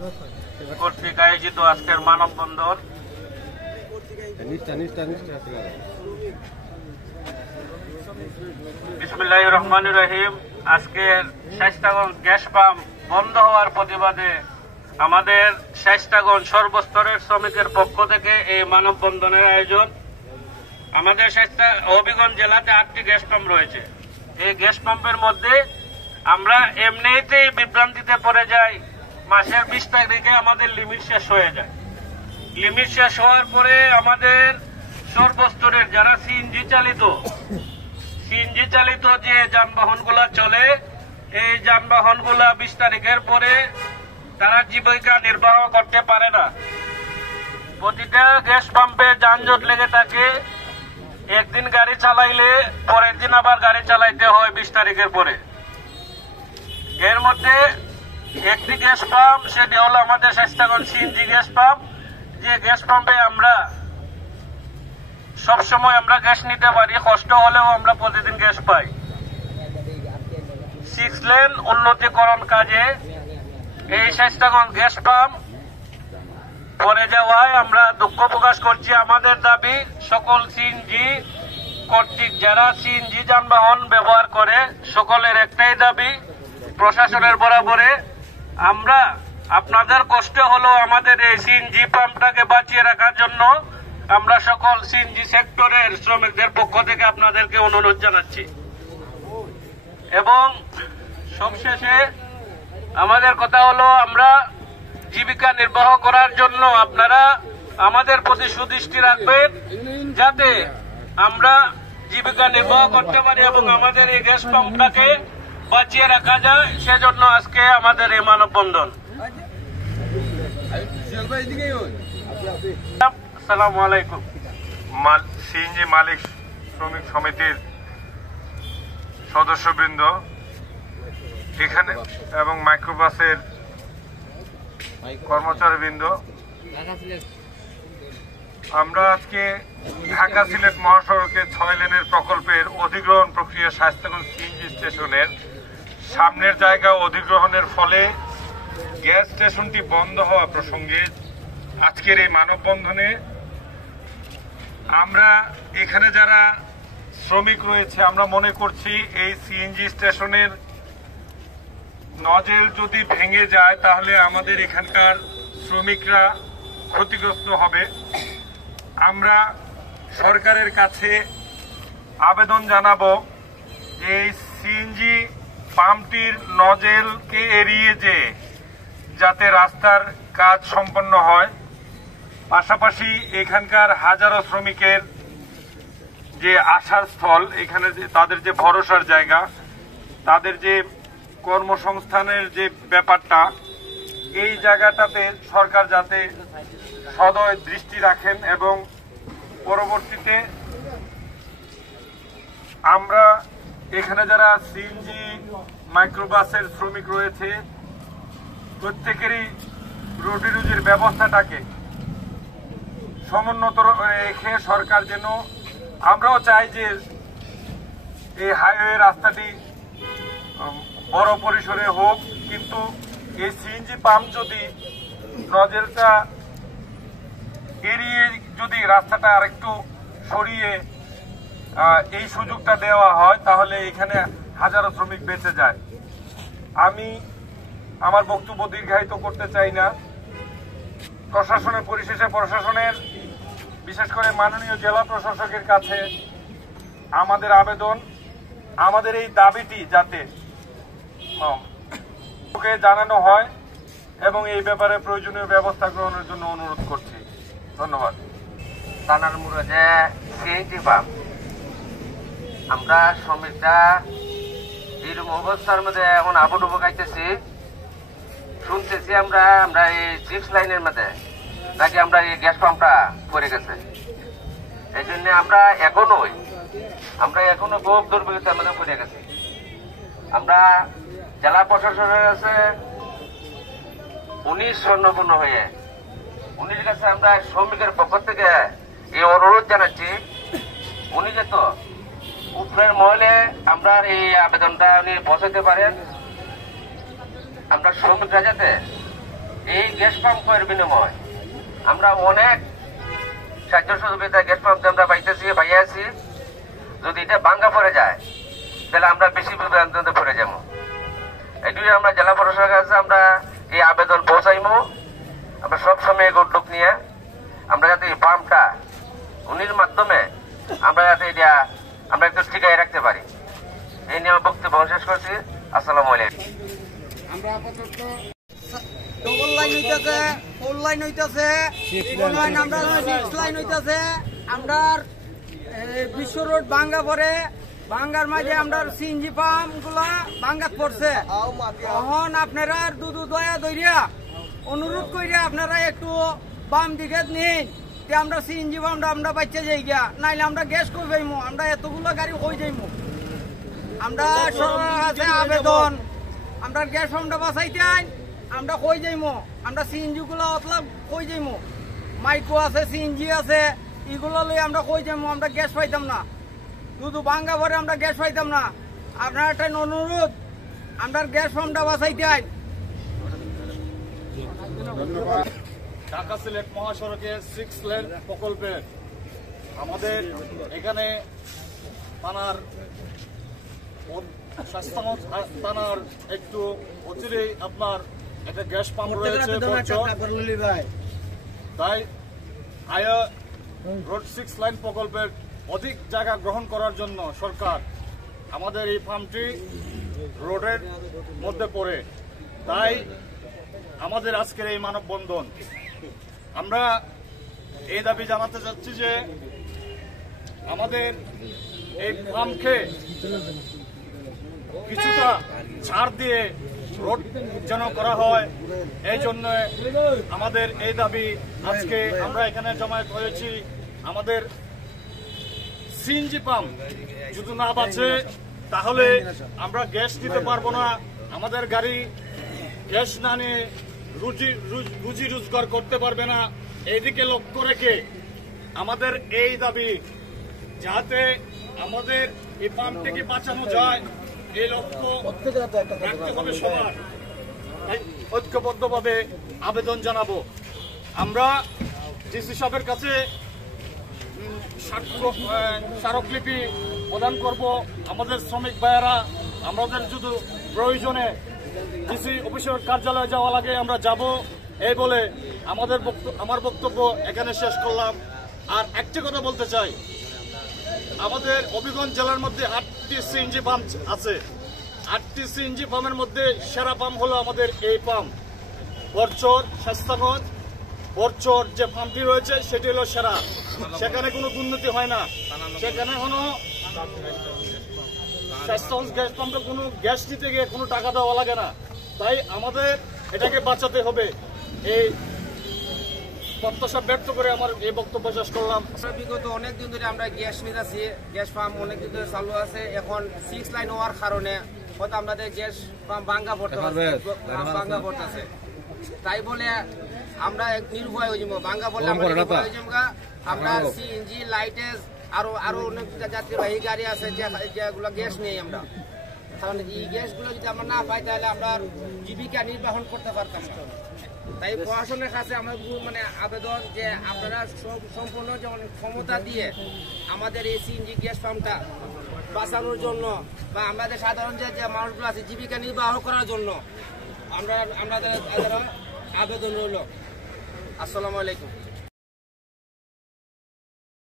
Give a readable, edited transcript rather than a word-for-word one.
কর্তৃক আয়োজিত আজকের মানববন্ধন। বিসমিল্লাহির রহমানির রহিম। আজকের শায়েস্তাগঞ্জ গ্যাস পাম্প বন্ধ হওয়ার প্রতিবাদে আমাদের শায়েস্তাগঞ্জ সর্বস্তরের শ্রমিকের পক্ষ থেকে এই মানববন্ধনের আয়োজন। আমাদের হবিগঞ্জ জেলাতে 8টি গ্যাস পাম্প রয়েছে। এই গ্যাস পাম্পের মধ্যে আমরা এমনিতেই বিভ্রান্তিতে পড়ে যাই। মাসের 20 তারিখে আমাদের লিমিট শেষ হয়ে যায়। লিমিট শেষ হওয়ার পরে আমাদের সর্বস্তরের যারা সিএনজি চালিত যে যানবাহনগুলা চলে, এই যানবাহনগুলা 20 তারিখের পরে তারা জীবিকা নির্বাহ করতে পারে না। প্রতিটা গ্যাস পাম্পে যানজট লেগে থাকে। একদিন গাড়ি চালাইলে পরের দিন আবার গাড়ি চালাইতে হয় 20 তারিখের পরে। এর মধ্যে একটি গ্যাস পাম্প, সেটি হলো আমাদের শায়েস্তাগঞ্জ সিএনজি গ্যাস পাম্প। যে গ্যাস পাম্পে আমরা সবসময় গ্যাস নিতে পারি, কষ্ট হলেও আমরা প্রতিদিন গ্যাস পাই। 6 লেন উন্নতিকরণ কাজে এই শায়েস্তাগঞ্জ গ্যাস পাম্প পড়ে যাওয়ায় আমরা দুঃখ প্রকাশ করছি। আমাদের দাবি, সকল সিএনজি কর্তৃক যারা সিএনজি যানবাহন ব্যবহার করে সকলের একটাই দাবি, প্রশাসনের বরাবরে আমরা আপনাদের কষ্ট হলো আমাদের এই সিএনজি পাম্পটাকে বাঁচিয়ে রাখার জন্য আমরা সকল সিএনজি সেক্টরের শ্রমিকদের পক্ষ থেকে আপনাদেরকে অনুরোধ জানাচ্ছি। এবং সবশেষে আমাদের কথা হলো, আমরা জীবিকা নির্বাহ করার জন্য আপনারা আমাদের প্রতি সুদৃষ্টি রাখবেন, যাতে আমরা জীবিকা নির্বাহ করতে পারি এবং আমাদের এই গ্যাস পাম্পটাকে বাঁচিয়ে রাখা যায়। সেজন্য আজকে আমাদের এই মানববন্ধন। আসসালামু আলাইকুম। সিএনজি মালিক শ্রমিক সমিতির সদস্যবৃন্দ এখানে এবং মাইক্রোবাসের কর্মচারীবৃন্দ, আমরা আজকে ঢাকা সিলেট মহাসড়কের 6 লেনের প্রকল্পের অধিগ্রহণ প্রক্রিয়া শায়েস্তাগঞ্জ সিএনজি স্টেশনের সামনের জায়গা অধিগ্রহণের ফলে গ্যাস স্টেশনটি বন্ধ হওয়া প্রসঙ্গে আজকের এই মানববন্ধনে আমরা এখানে যারা শ্রমিক রয়েছে, আমরা মনে করছি এই সিএনজি স্টেশনের নজেল যদি ভেঙে যায় তাহলে আমাদের এখানকার শ্রমিকরা ক্ষতিগ্রস্ত হবে। আমরা সরকারের কাছে আবেদন জানাবো এই সিএনজি পাম্পটির নজেলকে এড়িয়ে যাতে রাস্তার কাজ সম্পন্ন হয়। পাশাপাশি এখানকার হাজারো শ্রমিকের যে আশার স্থল, এখানে তাদের যে ভরসার জায়গা, তাদের যে কর্মসংস্থানের যে ব্যাপারটা, এই জায়গাটাতে সরকার যাতে সদয় দৃষ্টি রাখেন এবং পরবর্তীতে আমরা এখানে যারা সিএনজি মাইক্রোবাসের শ্রমিক রয়েছে প্রত্যেকেরই রুটি রুজির ব্যবস্থাটাকে সমুন্নত রেখে সরকার যেন, আমরাও চাই যে এই হাইওয়ে রাস্তাটি বড় পরিসরে হোক, কিন্তু এই সিএনজি পাম্প যদি নজেলটা এড়িয়ে যদি রাস্তাটা আরেকটু সরিয়ে এই সুযোগটা দেওয়া হয় তাহলে এখানে হাজারো শ্রমিক বেঁচে যায়। আমি আমার বক্তব্য দীর্ঘায়িত করতে চাই না। পরিশেষে প্রশাসনের, বিশেষ করে মাননীয় জেলা প্রশাসকের কাছে আমাদের আবেদন, আমাদের এই দাবিটি যাতে জানানো হয় এবং এই ব্যাপারে প্রয়োজনীয় ব্যবস্থা গ্রহণের জন্য অনুরোধ করছি। ধন্যবাদ। থানার মুরাদে সিএনজি পাম্প, আমরা শ্রমিকরা এরকম অবস্থার মধ্যে এখন আবুডুবু খাইতেছি। শুনতেছি আমরা এই 6 লাইনের মধ্যে নাকি আমরা এই গ্যাস পাম্পটা পড়ে গেছে। এই জন্য আমরা এখনো খুব দুর্বলতার মধ্যে পড়ে গেছি। আমরা জেলা প্রশাসনের কাছে 19 স্বর্ণপূর্ণ হয়ে 19 কাছে আমরা শ্রমিকের পক্ষ থেকে এই অনুরোধ জানাচ্ছি, উনি যেত উপরের মহলে আমরা এই আবেদনটা উনি পৌঁছাতে পারেন। আমরা শ্রমিকরা যাতে এই গ্যাস পাম্পের বিনিময় আমরা অনেক সাহায্য সহযোগিতা গ্যাস পাম্প আমরা পাইয়াছি। যদি এটা ভাঙ্গা পড়ে যায় তাহলে আমরা বেশি বিভ্রান্তিতে পড়ে যাবো। এটুকু আমরা জেলা প্রশাসনের কাছে আমরা এই আবেদন পৌঁছাইমু। আমরা সবসময় এই উদ্যোগ নিয়ে আমরা যাতে এই পাম্পটা উনির মাধ্যমে আমরা যাতে এটা আমরা একটু টিকায় রাখতে পারি, এই নিয়ে আমার বক্তব্য শেষ করছি। আসসালামু আলাইকুম। আমরা আপাতত ডবল লাইন হইতাছে, ফোর লাইন হইতাছে, আমরা 6 লাইন হইতাছে। আমরা বিশ্ব রোড ভাঙ্গা পরে ভাঙ্গার মাঝে আমরা সিএনজি পাম্প গুলা ভাঙ্গাত পড়ছে। তখন আপনারা দুদু দয়া দইয়া অনুরোধ করিয়া আপনারা একটু বাম দিকে নিন, আমরা সিএনজি পাম্পটা আমরা বাচ্চা যাই গিয়া, নাইলে আমরা গ্যাস কই যাইমু, আমরা এতগুলো গাড়ি কই যাইমু। আমরা সবার কাছে আবেদন, আমরা গ্যাস পাম্পটা বাঁচাইতে আইন, আমরা কই যাইমু, আমরা সিএনজি গুলা অতলাপ কই যাইমু, মাইক্রো আছে, সিএনজি আছে, এগুলো লই আমরা কই যাইমু, আমরা গ্যাস পাইতাম না। শুধু ভাঙ্গা পরে আমরা গ্যাস পাইতাম না। আপনার একটা অনুরোধ, আমরা গ্যাস পাম্পটা বাঁচাইতে আইন। ঢাকা সিলেট মহাসড়কে 6 লেন প্রকল্পে আমাদের এখানে থানার স্বাস্থ্যগঞ্জ থানার একটু অচিরেই আপনার একটা গ্যাস পাম্প রয়েছে। তাই আয়া রোড 6 লাইন প্রকল্পের অধিক জায়গা গ্রহণ করার জন্য সরকার আমাদের এই ফার্মটি রোডের মধ্যে পড়ে, তাই আমাদের আজকের এই মানববন্ধন। আমরা এই দাবি জানাতে চাচ্ছি যে আমাদের এই ফার্মকে কিছুটা ছাড় দিয়ে রোড যেন করা হয়, এই জন্য আমাদের এই দাবি। আজকে আমরা এখানে জমায়েত হয়েছি। আমাদের সিএনজি পাম্প যদি না বাঁচে তাহলে আমরা গ্যাস দিতে পারবো না। আমাদের গাড়ি গ্যাস না নিয়ে রুজি রোজগার করতে পারবে না। এইদিকে লক্ষ্য রেখে আমাদের এই দাবি, যাতে আমাদের এই পাম্পটিকে বাঁচানো যায়, এই লক্ষ্য রাখতে হবে সবার। তাই ঐক্যবদ্ধভাবে আবেদন জানাবো। আমরা ডিসি সাহেবের কাছে স্মারকলিপি প্রদান করব। আমাদের শ্রমিক ভাইয়েরা আমাদের যদি প্রয়োজনে ডিসি অফিসের কার্যালয়ে যাওয়া লাগে আমরা যাব, এই বলে আমার বক্তব্য এখানে শেষ করলাম। আর একটি কথা বলতে চাই, আমাদের হবিগঞ্জ জেলার মধ্যে 8টি সিএনজি পাম্প আছে। 8টি সিএনজি পাম্পের মধ্যে সেরা পাম্প হলো আমাদের এই পাম্প। বরচর স্বাস্থ্যগঞ্জ বরচর যে পাম্পটি রয়েছে সেটি হলো সেরা, সেখানে কোনো দুর্নীতি হয় না, সেখানে কোনো স্বাস্থ্যগঞ্জ গ্যাস পাম্পে কোনো গ্যাস দিতে গিয়ে কোনো টাকা দেওয়া লাগে না। তাই আমাদের এটাকে বাঁচাতে হবে। এই প্রত্যাশা ব্যক্ত করে আমার এই বক্তব্য শেষ করলাম। বিগত অনেকদিন ধরে আমরা গ্যাস নিতেছি, গ্যাস পাম্প অনেকদিন ধরে চালু আছে। এখন 6 লাইন হওয়ার কারণে হয়তো আমাদের গ্যাস পাম্প ভাঙ্গা পড়তেছে। তাই বলে আমরা নির্ভয় হয়ে যাবো, ভাঙ্গা পড়লে আমরা নির্ভয় হয়ে যাবো। আমরা সিএনজি লাইটেজ আরো অনেক যাত্রীবাহী গাড়ি আছে যেগুলো গ্যাস নেই আমরা, কারণ এই গ্যাসগুলো যদি আমরা না পাই তাহলে আমরা জীবিকা নির্বাহন করতে পারতাম না। তাই প্রশাসনের কাছে আমরা আবেদন যে আপনারা সম্পূর্ণ যেমন ক্ষমতা দিয়ে আমাদের এই সিএনজি গ্যাস পাম্পটা বাঁচানোর জন্য বা আমাদের সাধারণ যে মানুষগুলো আছে জীবিকা নির্বাহ করার জন্য আমাদের আবেদন রইল। আসসালামু আলাইকুম।